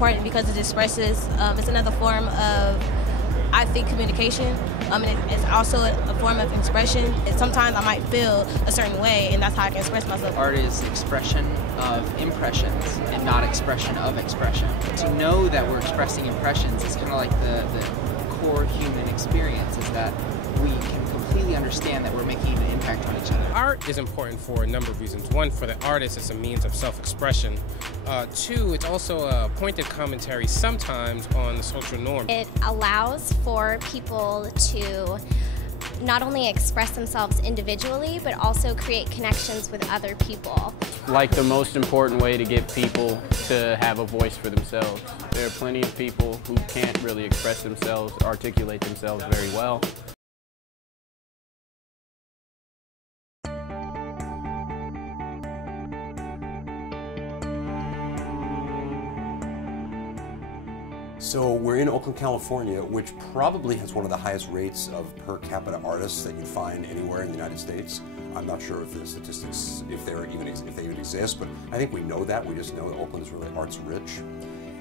important because it expresses, it's another form of, I think, communication. And it's also a form of expression. And sometimes I might feel a certain way, and that's how I can express myself. Art is expression of impressions and not expression of expression. To know that we're expressing impressions is kind of like the core human experience, is that we can completely understand that we're making an impact on each other. Art is important for a number of reasons. One, for the artist, it's a means of self-expression. Two, it's also a pointed commentary sometimes on the social norm. It allows for people to not only express themselves individually, but also create connections with other people. Like the most important way to get people to have a voice for themselves. There are plenty of people who can't really express themselves, articulate themselves very well. So we're in Oakland, California, which probably has one of the highest rates of per capita artists that you'd find anywhere in the United States. I'm not sure if the statistics, if they even exist, but I think we know that. We just know that Oakland is really arts rich.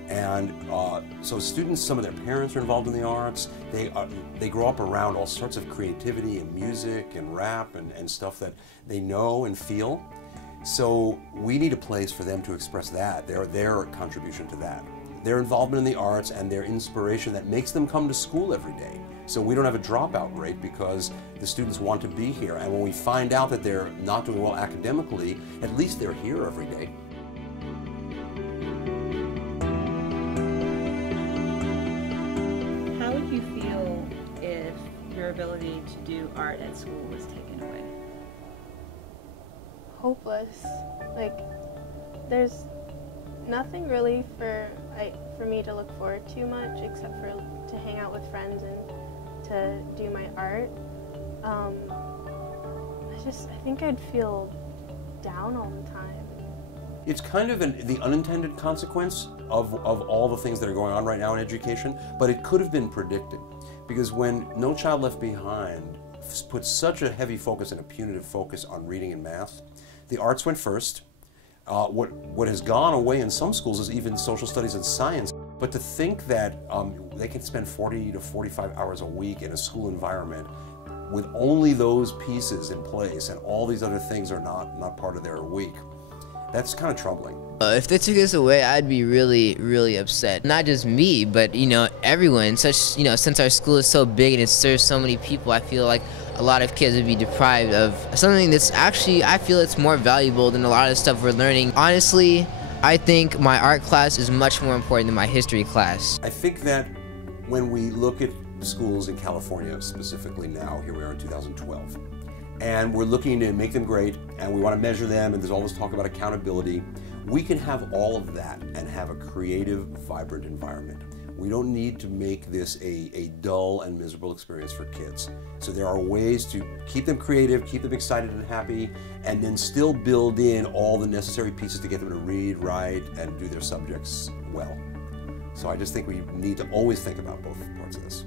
And so students, some of their parents are involved in the arts. They grow up around all sorts of creativity and music and rap and stuff that they know and feel. So we need a place for them to express that, their contribution to that. Their involvement in the arts and their inspiration that makes them come to school every day. So we don't have a dropout rate because the students want to be here. And when we find out that they're not doing well academically, at least they're here every day. How would you feel if your ability to do art at school was taken away? Hopeless. Like, there's nothing really for me to look forward to much except for to hang out with friends and to do my art. I think I'd feel down all the time. It's kind of the unintended consequence of all the things that are going on right now in education, but it could have been predicted. Because when No Child Left Behind put such a heavy focus and a punitive focus on reading and math, the arts went first. What has gone away in some schools is even social studies and science. But to think that they can spend 40 to 45 hours a week in a school environment with only those pieces in place and all these other things are not part of their week, that's kind of troubling. If they took this away, I'd be really, really upset. Not just me, but everyone. Since our school is so big and it serves so many people, I feel like a lot of kids would be deprived of something that's actually, I feel it's more valuable than a lot of the stuff we're learning. Honestly, I think my art class is much more important than my history class. I think that when we look at schools in California, specifically now, here we are in 2012, and we're looking to make them great, and we want to measure them, and there's all this talk about accountability, we can have all of that and have a creative, vibrant environment. We don't need to make this a dull and miserable experience for kids. So there are ways to keep them creative, keep them excited and happy, and then still build in all the necessary pieces to get them to read, write, and do their subjects well. So I just think we need to always think about both parts of this.